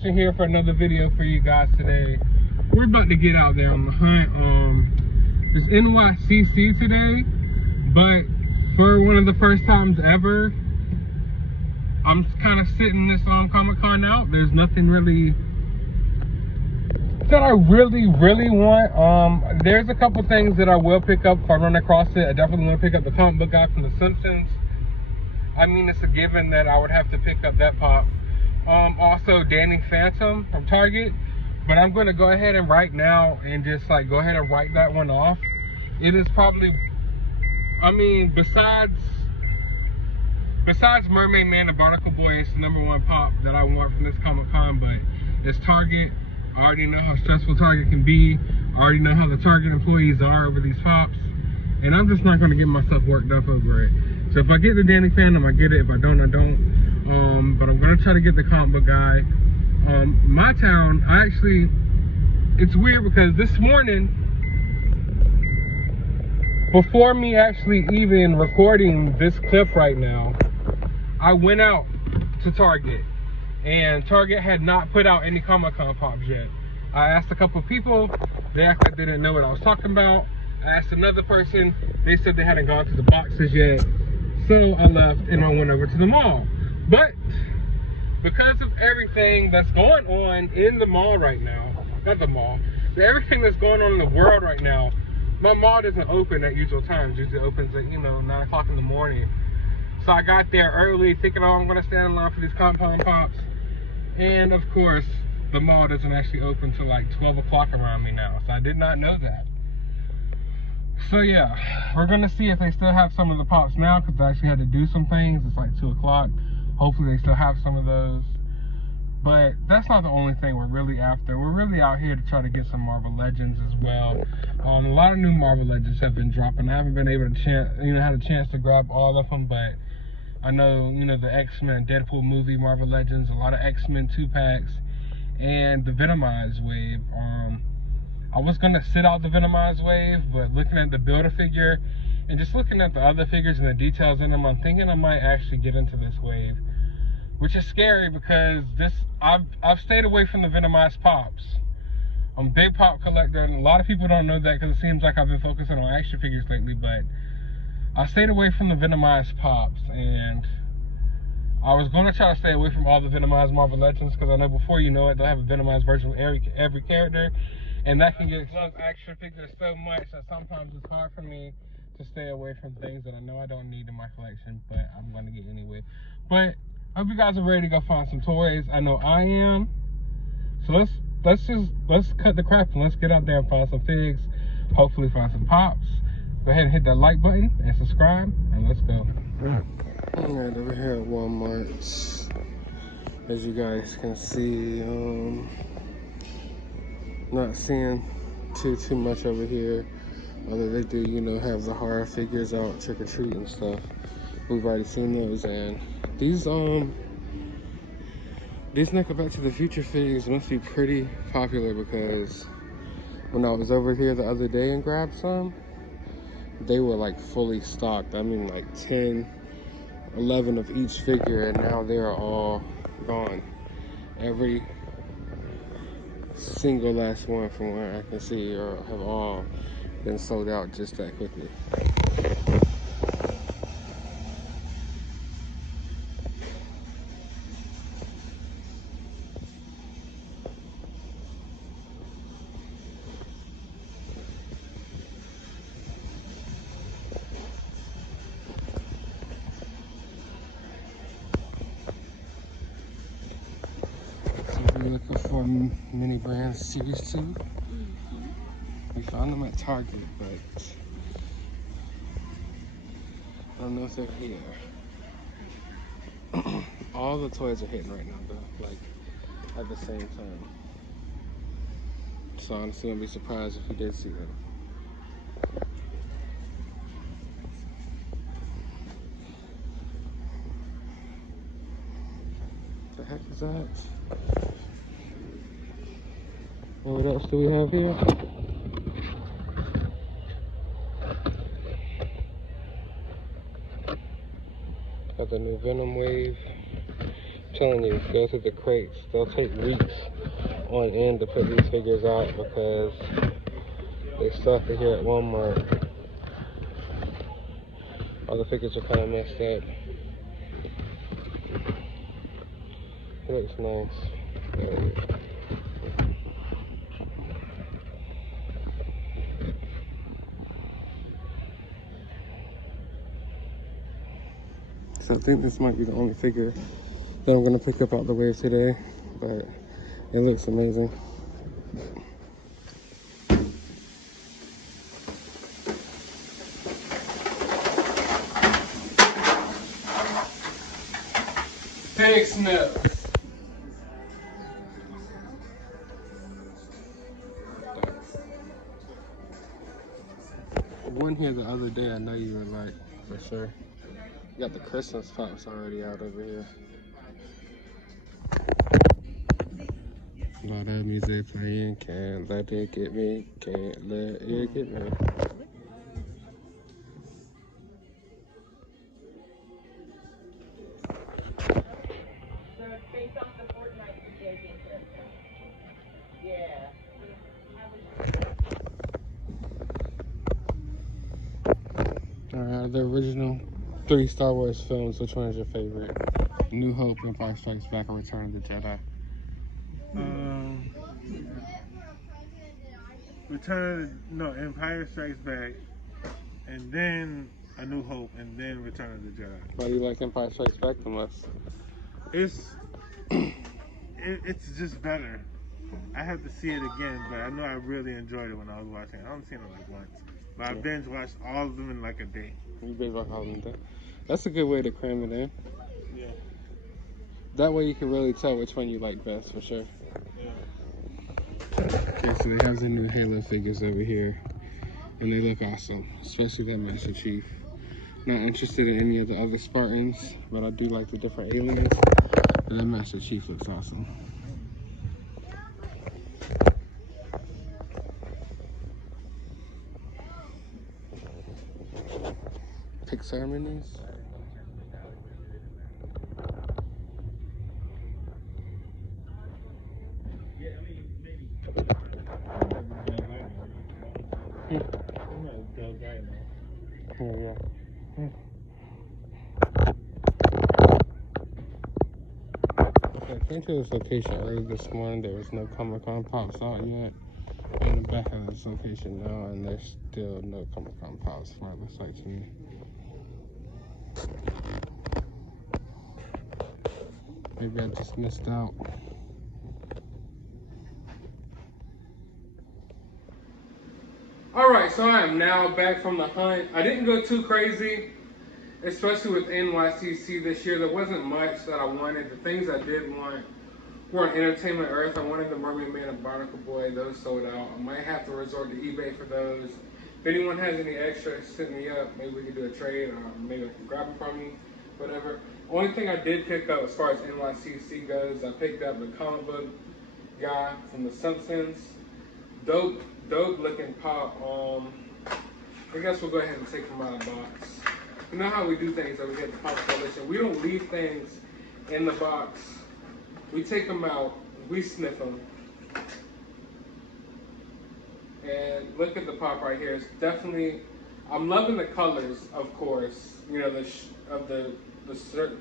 Here for another video for you guys today. We're about to get out there on the hunt. It's NYCC today, but for one of the first times ever, I'm kind of sitting this Comic-Con out. There's nothing really that I really want. There's a couple things that I will pick up if I run across it. I definitely want to pick up the comic book guy from The Simpsons. I mean, it's a given that I would have to pick up that pop. Also Danny Phantom from Target, but I'm going to go ahead and right now and just like go ahead and write that one off. It is probably, I mean, besides Mermaid Man and Barnacle Boy, it's the #1 pop that I want from this Comic-Con, but it's Target. I already know how stressful Target can be. I already know how the Target employees are over these pops, and I'm just not going to get myself worked up over it. So if I get the Danny Phantom, I get it. If I don't, I don't. But I'm gonna try to get the comic book guy. My town, it's weird because this morning, before me actually even recording this clip right now, I went out to Target, and Target had not put out any Comic-Con pops yet. I asked a couple people, they actually didn't know what I was talking about. I asked another person, they said they hadn't gone to the boxes yet. So I left and I went over to the mall. But because of everything that's going on in the mall right now, not the mall, but everything that's going on in the world right now, my mall doesn't open at usual times. Usually opens at, 9 o'clock in the morning. So I got there early thinking, oh, I'm going to stand in line for these compound pops. And of course, the mall doesn't actually open till like 12 o'clock around me now. So I did not know that. So yeah, we're going to see if they still have some of the pops now, because I actually had to do some things. It's like 2 o'clock. Hopefully they still have some of those. But that's not the only thing we're really after. We're really out here to try to get some Marvel Legends as well. A lot of new Marvel Legends have been dropping. I haven't been able to had a chance to grab all of them, but I know, the X-Men Deadpool movie Marvel Legends, a lot of X-Men 2-packs, and the Venomized wave. I was gonna sit out the Venomized wave, but looking at the Build-A-Figure and just looking at the other figures and the details in them, I'm thinking I might actually get into this wave, which is scary because I've stayed away from the Venomized pops. I'm a big pop collector, and a lot of people don't know that because it seems like I've been focusing on action figures lately, but I stayed away from the Venomized pops, and I was going to try to stay away from all the Venomized Marvel Legends because I know before you know it, they'll have a Venomized version of every character, and that can get some action figures so much that sometimes it's hard for me to stay away from things that I know I don't need in my collection, but I'm going to get anyway. But I hope you guys are ready to go find some toys. I know I am. So let's cut the crap and let's get out there and find some figs. Hopefully find some pops. Go ahead and hit that like button and subscribe, and let's go. Alright, over here at Walmart, as you guys can see, not seeing too much over here. Although they do, have the horror figures out trick or treat and stuff. We've already seen those, and these NECA Back to the Future figs must be pretty popular because when I was over here the other day and grabbed some, they were like fully stocked. I mean, like 10, 11 of each figure, and now they're all gone. Every single last one from where I can see have all been sold out just that quickly. We're looking for Mini Brands Series 2. We found them at Target, but I don't know if they're here. All the toys are hitting right now, though, like at the same time. So honestly, I'd be surprised if we did see them. The heck is that? What else do we have here? Got the new Venom wave. telling you, go to the crates. They'll take weeks on end to put these figures out because they stuck it here at Walmart. All the figures are kind of messed up. It looks nice. So I think this might be the only figure that I'm gonna pick up out the wave today, but it looks amazing. Tank snips. One here the other day I know you would like, for sure. You got the Christmas pops already out over here. A lot of music playing, can't let it get me, can't let it get me. Alright, the original 3 Star Wars films, which one is your favorite? New Hope, Empire Strikes Back, or Return of the Jedi? Empire Strikes Back, and then A New Hope, and then Return of the Jedi. Why do you like Empire Strikes Back the most? It's just better. I have to see it again, but I know I really enjoyed it when I was watching it. I only seen it like once, but I binge watched all of them in like a day. You binge watch all of them in a day? That's a good way to cram it in. Yeah. That way you can really tell which one you like best, for sure. Yeah. Okay, so they have the new Halo figures over here, and they look awesome, especially that Master Chief. Not interested in any of the other Spartans, but I do like the different aliens, and that Master Chief looks awesome. Pixar minis. Yeah. I came to this location early this morning. There was no Comic-Con pops out yet. I'm in the back of this location now, and there's still no Comic-Con pops, from what it looks like to me. Maybe I just missed out. Alright, so I am now back from the hunt. I didn't go too crazy, especially with NYCC this year. There wasn't much that I wanted. The things I did want were on Entertainment Earth. I wanted the Mermaid Man and Barnacle Boy. Those sold out. I might have to resort to eBay for those. If anyone has any extras, hit me up. Maybe we can do a trade, or maybe I can grab them from me, whatever. Only thing I did pick up as far as NYCC goes, I picked up the comic book guy from The Simpsons. Dope looking pop. I guess we'll go ahead and take them out of the box. You know how we do things over here at the Pop Coalition. We don't leave things in the box. We take them out, we sniff them. And look at the pop right here. It's definitely, I'm loving the colors, of course. You know, the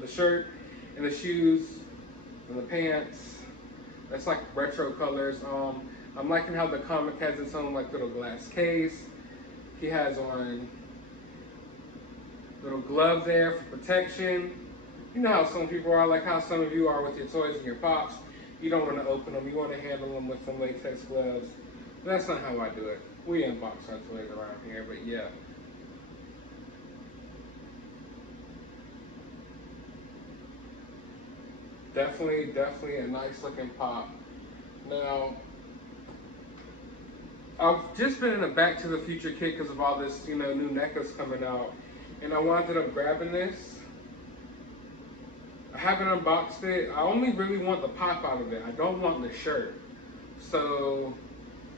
shirt and the shoes and the pants. That's like retro colors. I'm liking how the comic has its own like little glass case. He has on little glove there for protection. You know how some people are, like how some of you are with your toys and your pops. You don't want to open them. You want to handle them with some latex gloves. But that's not how I do it. We unbox our toys around here, but yeah. Definitely a nice looking pop. Now, I've just been in a Back to the Future kit because of all this, you know, new NECA's coming out. And I wound up grabbing this. I haven't unboxed it. I only really want the pop out of it. I don't want the shirt. So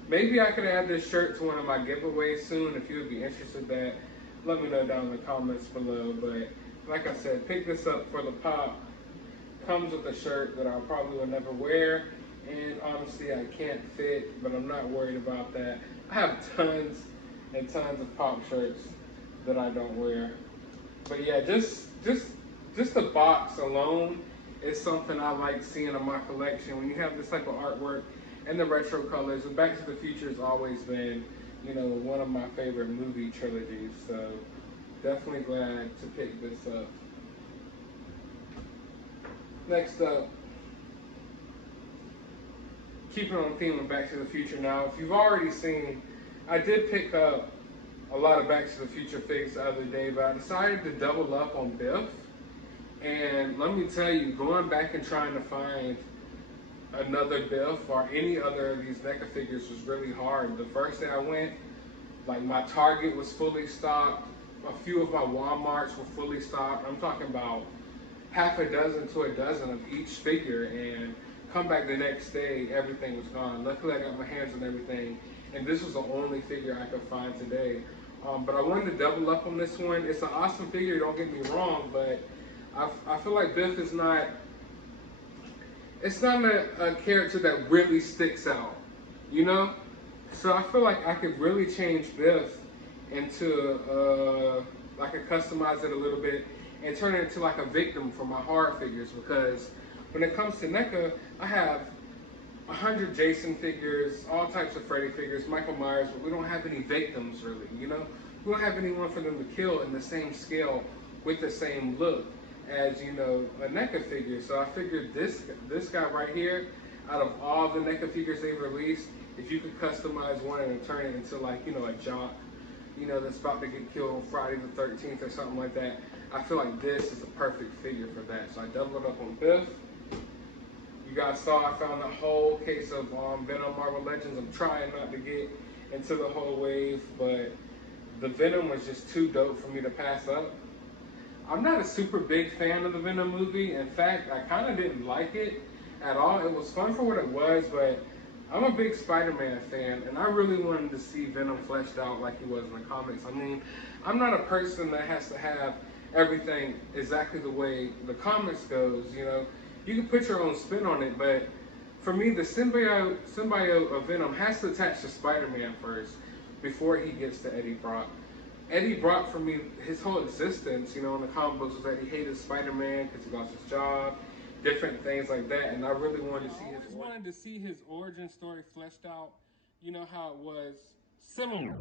maybe I could add this shirt to one of my giveaways soon. If you would be interested in that, let me know down in the comments below. But like I said, pick this up for the pop. comes with a shirt that I probably will never wear, and honestly I can't fit, but I'm not worried about that. I have tons and tons of pop shirts that I don't wear. But yeah, just the box alone is something I like seeing in my collection. When you have this type of artwork and the retro colors, and Back to the Future has always been, you know, one of my favorite movie trilogies. So definitely glad to pick this up. Next up, keeping on theme with Back to the Future now. If you've already seen, I did pick up a lot of Back to the Future things the other day, but I decided to double up on Biff. And let me tell you, going back and trying to find another Biff or any other of these NECA figures was really hard. The first day I went, like my Target was fully stocked. A few of my Walmarts were fully stocked. I'm talking about half a dozen to a dozen of each figure, and come back the next day, everything was gone. Luckily I got my hands on everything, and this was the only figure I could find today. But I wanted to double up on this one. It's an awesome figure, don't get me wrong, but I feel like Biff is not, it's not a character that really sticks out, you know? So I feel like I could really change Biff into, I could customize it a little bit and turn it into like a victim for my horror figures, because when it comes to NECA, I have 100 Jason figures, all types of Freddy figures, Michael Myers, but we don't have any victims really, you know? We don't have anyone for them to kill in the same scale with the same look as, you know, a NECA figure. So I figured this guy right here, out of all the NECA figures they've released, if you could customize one and turn it into like, you know, a jock, you know, that's about to get killed on Friday the 13th or something like that, I feel like this is a perfect figure for that. So I doubled up on Biff. You guys saw I found a whole case of Venom Marvel Legends. I'm trying not to get into the whole wave, but the Venom was just too dope for me to pass up. I'm not a super big fan of the Venom movie. In fact, I kind of didn't like it at all. It was fun for what it was, but I'm a big Spider-Man fan, and I really wanted to see Venom fleshed out like he was in the comics. I mean, I'm not a person that has to have everything exactly the way the comics goes, you know. You can put your own spin on it, but for me, the symbiote of Venom has to attach to Spider-Man first before he gets to Eddie Brock. Eddie Brock, for me, his whole existence, you know, in the comic books was that he hated Spider-Man because he lost his job, different things like that, and I really wanted to see his origin story fleshed out, you know, how it was similar